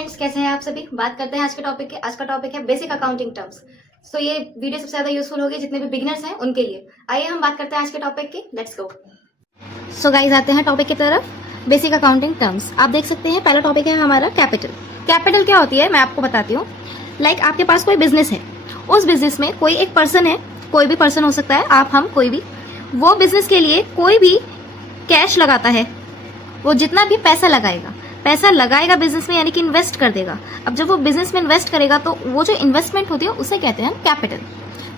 Friends, कैसे हैं आप सभी। बात करते हैं आज के टॉपिक के। आज का टॉपिक है बेसिक अकाउंटिंग टर्म्स। सो ये वीडियो सबसे ज्यादा यूजफुल होगी जितने भी बिगिनर्स हैं उनके लिए। आइए हम बात करते हैं आज के टॉपिक की। Let's go. सो गाइस, आते हैं टॉपिक की तरफ। बेसिक अकाउंटिंग टर्म्स आप देख सकते हैं। पहला टॉपिक है हमारा कैपिटल। कैपिटल क्या होती है मैं आपको बताती हूँ। लाइक आपके पास कोई बिजनेस है, उस बिजनेस में कोई एक पर्सन है, कोई भी पर्सन हो सकता है, आप हम कोई भी, वो बिजनेस के लिए कोई भी कैश लगाता है, वो जितना भी पैसा लगाएगा बिजनेस में, यानी कि इन्वेस्ट कर देगा। अब जब वो बिजनेस में इन्वेस्ट करेगा तो वो जो इन्वेस्टमेंट होती है उसे कहते हैं कैपिटल।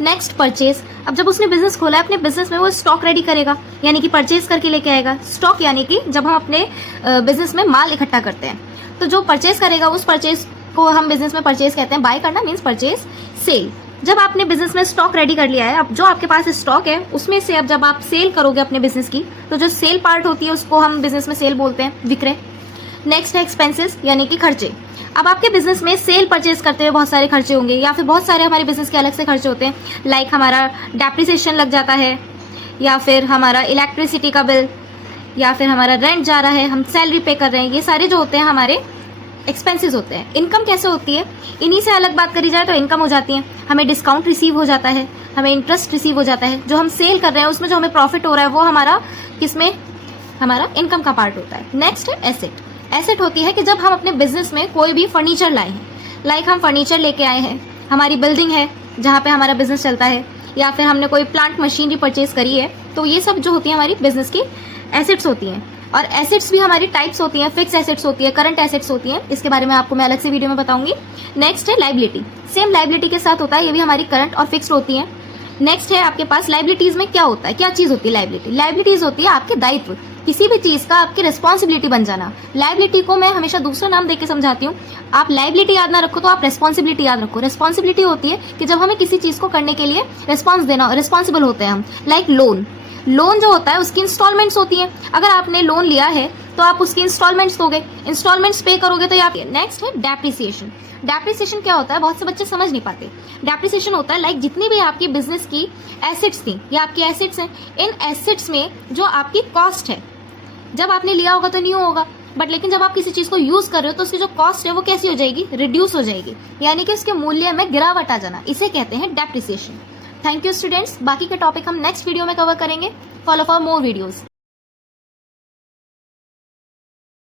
Next purchase. अब जब उसने बिजनेस खोला है, अपने बिजनेस में वो स्टॉक रेडी करेगा, यानी कि परचेज करके लेके आएगा। स्टॉक यानी कि जब हम अपने बिजनेस में माल इकट्ठा करते हैं, तो जो परचेज करेगा उस परचेज को हम बिजनेस में परचेज कहते हैं। बाय करना मीन्स परचेज। सेल, जब आपने बिजनेस में स्टॉक रेडी कर लिया है, अब जो आपके पास स्टॉक है उसमें से अब जब आप सेल करोगे अपने बिजनेस की, तो जो सेल पार्ट होती है उसको हम बिजनेस में सेल बोलते हैं, विक्रय। नेक्स्ट है एक्सपेंसेस, यानी कि खर्चे। अब आपके बिजनेस में सेल परचेज करते हुए बहुत सारे खर्चे होंगे, या फिर बहुत सारे हमारे बिजनेस के अलग से खर्चे होते हैं। लाइक हमारा डेप्रिसिएशन लग जाता है, या फिर हमारा इलेक्ट्रिसिटी का बिल, या फिर हमारा रेंट जा रहा है, हम सैलरी पे कर रहे हैं। ये सारे जो होते हैं हमारे एक्सपेंसेस होते हैं। इनकम कैसे होती है, इन्हीं से अलग बात करी जाए तो इनकम हो जाती है, हमें डिस्काउंट रिसीव हो जाता है, हमें इंटरेस्ट रिसीव हो जाता है। जो हम सेल कर रहे हैं उसमें जो हमें प्रॉफिट हो रहा है वो हमारा किसमें, हमारा इनकम का पार्ट होता है। नेक्स्ट है एसेट। एसेट होती है कि जब हम अपने बिजनेस में कोई भी फर्नीचर लाए हैं, लाइक हम फर्नीचर लेके आए हैं, हमारी बिल्डिंग है जहाँ पे हमारा बिजनेस चलता है, या फिर हमने कोई प्लांट मशीनरी परचेज करी है, तो ये सब जो होती है हमारी बिजनेस की एसेट्स होती हैं। और एसेट्स भी हमारी टाइप्स होती हैं, फिक्स एसेट्स होती है, करंट एसेट्स होती हैं। इसके बारे में आपको मैं अलग से वीडियो में बताऊंगी। नेक्स्ट है लाइबिलिटी। सेम लाइबिलिटी के साथ होता है, ये भी हमारी करंट और फिक्स्ड होती है। नेक्स्ट है आपके पास लाइबिलिटीज में क्या होता है, क्या चीज होती है लाइबिलिटी। लाइबिलिटीज होती है आपके दायित्व, किसी भी चीज का आपकी रिस्पॉन्सिबिलिटी बन जाना। लाइबिलिटी को मैं हमेशा दूसरा नाम देके समझाती हूँ। आप लाइबिलिटी याद ना रखो तो आप रेस्पॉन्सिबिलिटी याद रखो। रिस्पॉन्सिबिलिटी होती है कि जब हमें किसी चीज को करने के लिए रिस्पॉन्स देना, रिस्पॉन्सिबल होते हैं हम। लाइक लोन, लोन जो होता है उसकी इंस्टॉलमेंट्स होती हैं। अगर आपने लोन लिया है तो आप उसकी इंस्टॉलमेंट्स दोगे, इंस्टॉलमेंट्स पे करोगे तो आप। नेक्स्ट है डेप्रिसिएशन। डेप्रिसिएशन क्या होता है, बहुत से बच्चे समझ नहीं पाते। डेप्रिसिएशन होता है लाइक जितनी भी आपकी बिजनेस की एसेट्स थी या आपकी एसेट्स हैं, इन एसेट्स में जो आपकी कॉस्ट है, जब आपने लिया होगा तो न्यू होगा, बट लेकिन जब आप किसी चीज को यूज कर रहे हो तो उसकी जो कॉस्ट है वो कैसी हो जाएगी, रिड्यूस हो जाएगी, यानी कि उसके मूल्य में गिरावट आ जाना। इसे कहते हैं डेप्रिसिएशन। Thank you students. बाकी के टॉपिक हम नेक्स्ट वीडियो में कवर करेंगे। Follow for more videos.